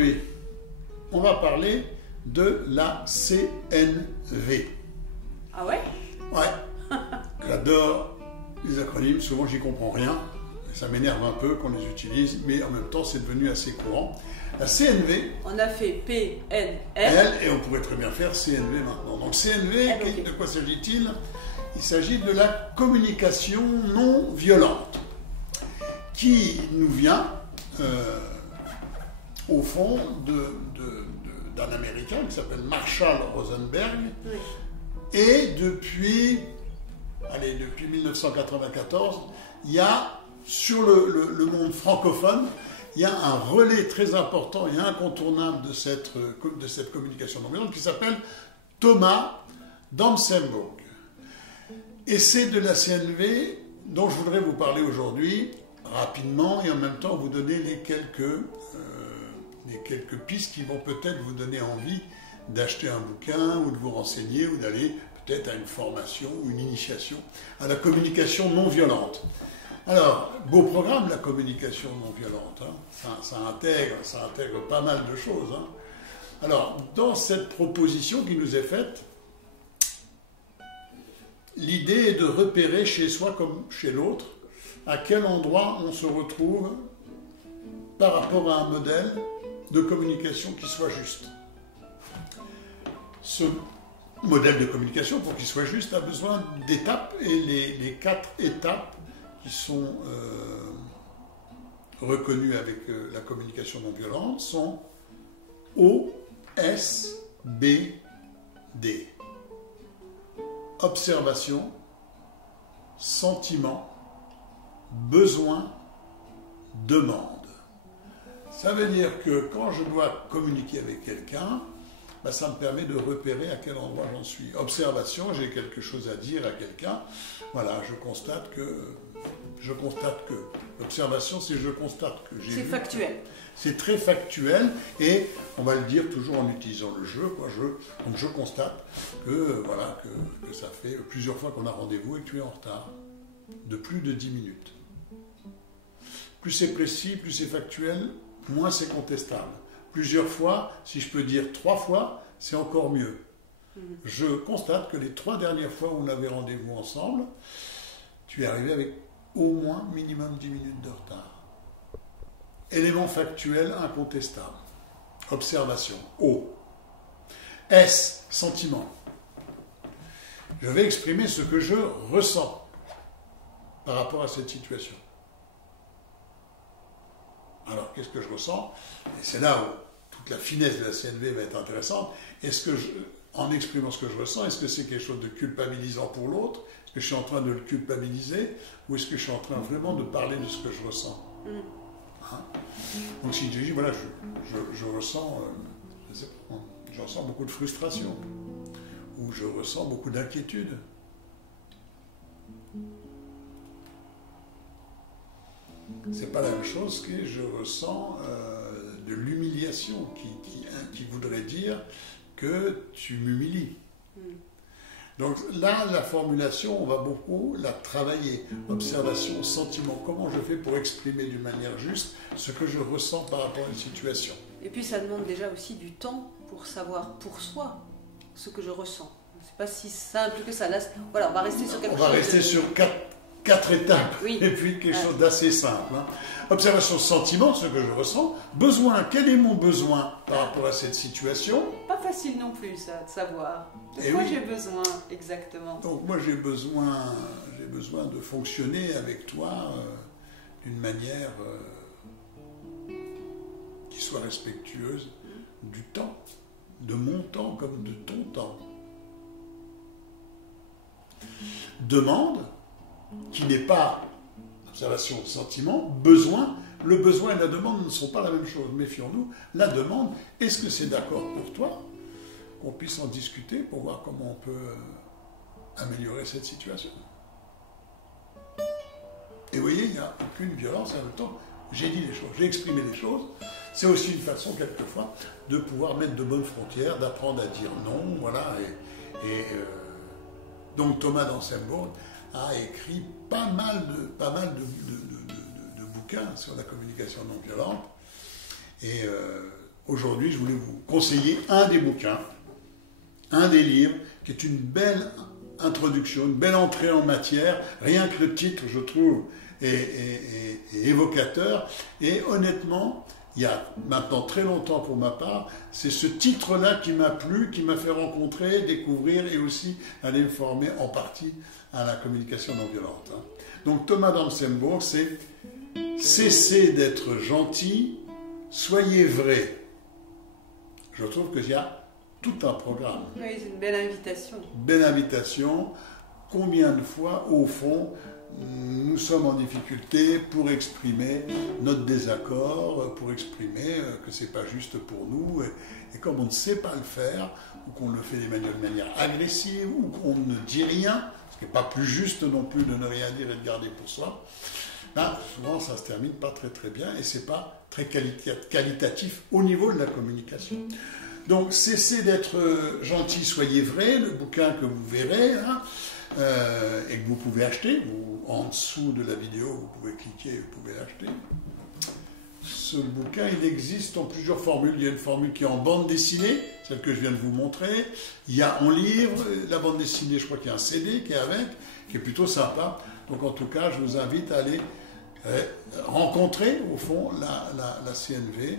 aujourd'hui, on va parler de la CNV. Ah ouais? Ouais, j'adore les acronymes, souvent j'y comprends rien, et ça m'énerve un peu qu'on les utilise, mais en même temps c'est devenu assez courant. La CNV, On a fait PNL. et on pourrait très bien faire CNV maintenant. Donc CNV, ok. de quoi s'agit-il? Il s'agit de la communication non violente, qui nous vient au fond d'un Américain qui s'appelle Marshall Rosenberg, Oui. et depuis 1994, il y a sur le monde francophone, il y a un relais très important et incontournable de cette communication non violente qui s'appelle Thomas Dansembourg. Et c'est de la CNV dont je voudrais vous parler aujourd'hui rapidement et en même temps vous donner les quelques pistes qui vont peut-être vous donner envie d'acheter un bouquin ou de vous renseigner ou d'aller peut-être à une formation ou une initiation à la communication non violente. Alors, beau programme, la communication non violente, hein. Ça intègre pas mal de choses, hein. Alors, dans cette proposition qui nous est faite, l'idée est de repérer chez soi comme chez l'autre à quel endroit on se retrouve par rapport à un modèle de communication qui soit juste. Ce modèle de communication, pour qu'il soit juste, a besoin d'étapes, et les 4 étapes qui sont reconnues avec la communication non violente sont O, S, B, D. Observation, sentiment, besoin, demande. Ça veut dire que quand je dois communiquer avec quelqu'un, ça me permet de repérer à quel endroit j'en suis. Observation, j'ai quelque chose à dire à quelqu'un. Voilà, je constate que. L'observation, c'est je constate que j'ai. C'est factuel. C'est très factuel et on va le dire toujours en utilisant le jeu. Donc je constate que ça fait plusieurs fois qu'on a rendez-vous et que tu es en retard de plus de 10 minutes. Plus c'est précis, plus c'est factuel, moins c'est contestable. Plusieurs fois, si je peux dire 3 fois, c'est encore mieux. Je constate que les 3 dernières fois où on avait rendez-vous ensemble, tu es arrivé avec au moins minimum 10 minutes de retard. Élément factuel incontestable. Observation. O. S. Sentiment. Je vais exprimer ce que je ressens par rapport à cette situation. Alors, qu'est-ce que je ressens? Et c'est là où toute la finesse de la CNV va être intéressante. En exprimant ce que je ressens, est-ce que c'est quelque chose de culpabilisant pour l'autre? Est-ce que je suis en train de le culpabiliser? Ou est-ce que je suis en train vraiment de parler de ce que je ressens? Hein? Donc si je dis, voilà, je ressens beaucoup de frustration, ou je ressens beaucoup d'inquiétude. C'est pas la même chose que je ressens de l'humiliation qui voudrait dire que tu m'humilies. Donc là, la formulation, on va beaucoup la travailler. Observation, sentiment, comment je fais pour exprimer d'une manière juste ce que je ressens par rapport à une situation. Et puis ça demande déjà aussi du temps pour savoir pour soi ce que je ressens. C'est pas si simple que ça. Là, voilà, on va rester sur quelque chose. On va rester sur quatre étapes, oui. Et puis quelque chose d'assez simple. Hein. Observation, sentiment, ce que je ressens. Besoin, quel est mon besoin par rapport à cette situation? Pas facile non plus, ça, de savoir. De quoi j'ai besoin, exactement. Donc moi, j'ai besoin de fonctionner avec toi d'une manière qui soit respectueuse du temps, de mon temps comme de ton temps. Demande, qui n'est pas observation, sentiment, besoin. Le besoin et la demande ne sont pas la même chose. Méfions-nous. La demande, est-ce que c'est d'accord pour toi qu'on puisse en discuter pour voir comment on peut améliorer cette situation? Et vous voyez, il n'y a aucune violence, et en même temps, j'ai dit les choses, j'ai exprimé les choses. C'est aussi une façon, quelquefois, de pouvoir mettre de bonnes frontières, d'apprendre à dire non, voilà. Donc Thomas Dansembourg a écrit pas mal de bouquins sur la communication non violente. Et aujourd'hui, je voulais vous conseiller un des bouquins, un des livres, qui est une belle introduction, une belle entrée en matière. Rien que le titre, je trouve, est évocateur. Et honnêtement, il y a maintenant très longtemps pour ma part, c'est ce titre-là qui m'a plu, qui m'a fait rencontrer, découvrir et aussi aller me former en partie à la communication non violente. Donc Thomas Dansembourg, c'est « Cessez d'être gentil, soyez vrai ». Je trouve qu'il y a tout un programme. Oui, c'est une belle invitation. Belle invitation. Combien de fois, au fond, nous sommes en difficulté pour exprimer notre désaccord, pour exprimer que c'est pas juste pour nous, et comme on ne sait pas le faire, ou qu'on le fait de manière agressive, ou qu'on ne dit rien, ce qui n'est pas plus juste non plus de ne rien dire et de garder pour soi, ben, souvent ça se termine pas très bien, et c'est pas très qualitatif au niveau de la communication. Donc cessez d'être gentil, soyez vrai, le bouquin que vous verrez, hein, et que vous pouvez acheter, en dessous de la vidéo, vous pouvez cliquer et vous pouvez l'acheter. Ce bouquin, il existe en plusieurs formules. Il y a une formule qui est en bande dessinée, celle que je viens de vous montrer. Il y a en livre, la bande dessinée, je crois qu'il y a un CD qui est avec, qui est plutôt sympa. Donc en tout cas, je vous invite à aller rencontrer, au fond, la CNV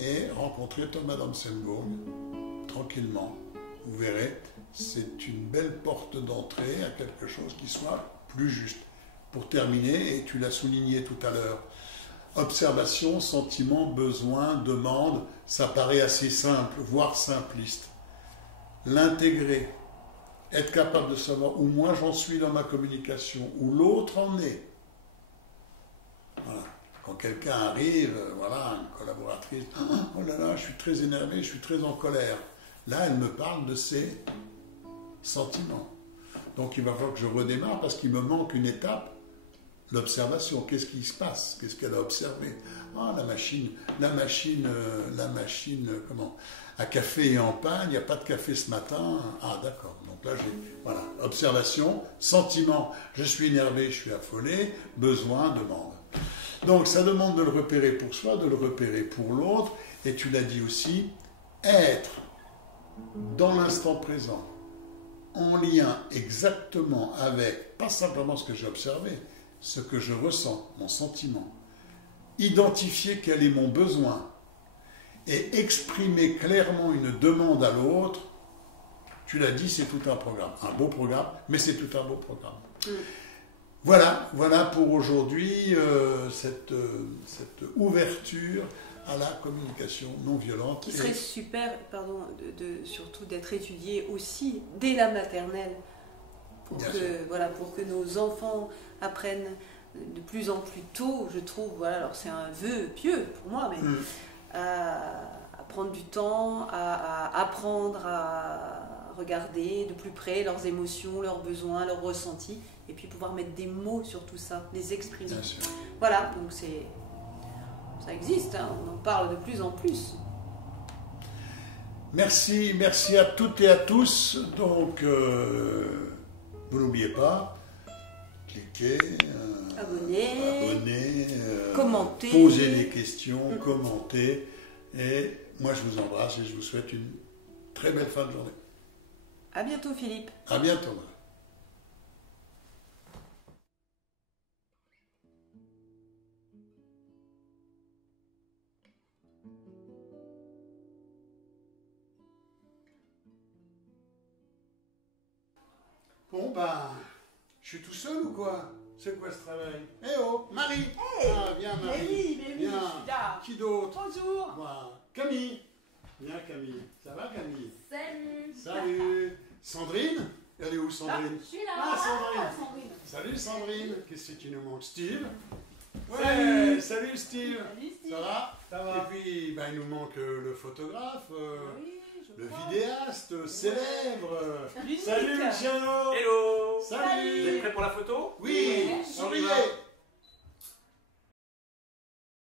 et rencontrer Thomas Dansembourg tranquillement. Vous verrez, c'est une belle porte d'entrée à quelque chose qui soit plus juste. Pour terminer, et tu l'as souligné tout à l'heure, observation, sentiment, besoin, demande, ça paraît assez simple, voire simpliste. L'intégrer, être capable de savoir où moi j'en suis dans ma communication, où l'autre en est. Voilà. Quand quelqu'un arrive, voilà, une collaboratrice, oh là là, je suis très énervé, je suis très en colère. Là, elle me parle de ses sentiments. Donc il va falloir que je redémarre parce qu'il me manque une étape, l'observation. Qu'est-ce qui se passe? Qu'est-ce qu'elle a observé? Ah, la machine, comment? À café et en pain, il n'y a pas de café ce matin. Ah, d'accord. Donc là, voilà, observation, sentiment, je suis énervé, je suis affolé, besoin, demande. Donc ça demande de le repérer pour soi, de le repérer pour l'autre, et tu l'as dit aussi, être dans l'instant présent, en lien exactement avec, pas simplement ce que j'ai observé, ce que je ressens, mon sentiment, identifier quel est mon besoin et exprimer clairement une demande à l'autre, tu l'as dit, c'est tout un programme. Un beau programme, mais c'est tout un beau programme. Voilà pour aujourd'hui cette ouverture à la communication non violente. Qui serait super, pardon, surtout d'être étudié aussi dès la maternelle, pour que nos enfants apprennent de plus en plus tôt, je trouve. Voilà, alors c'est un vœu pieux pour moi, mais à prendre du temps, à apprendre à regarder de plus près leurs émotions, leurs besoins, leurs ressentis, et puis pouvoir mettre des mots sur tout ça, les exprimer. Bien sûr. Voilà, donc ça existe, hein, on en parle de plus en plus. Merci à toutes et à tous. Donc, vous n'oubliez pas, cliquez, abonnez, commentez, posez des questions, commentez. Et moi, je vous embrasse et je vous souhaite une très belle fin de journée. À bientôt, Philippe. À bientôt, Marie. Bon, ben, je suis tout seul ou quoi? C'est quoi ce travail? Eh oh, Marie! Hey, ah, viens, Marie! mais oui, viens. je suis là. Qui d'autre? Bonjour. Voilà. Camille! Viens, Camille. Ça va, Camille? Salut. Salut! Sandrine? Elle est où, Sandrine? Je suis là. Ah, Sandrine. Sandrine. Salut, Sandrine! Qu'est-ce que tu nous manques? Steve? Ouais! Salut. Salut, Steve! Salut, Steve. Ça va? Ça va. Et puis, ben, il nous manque le photographe. Oui, je Le crois. vidéaste célèbre. L'unique. Salut Luciano. Hello. Salut. Vous êtes prêts pour la photo? Oui, Ouais. souriez.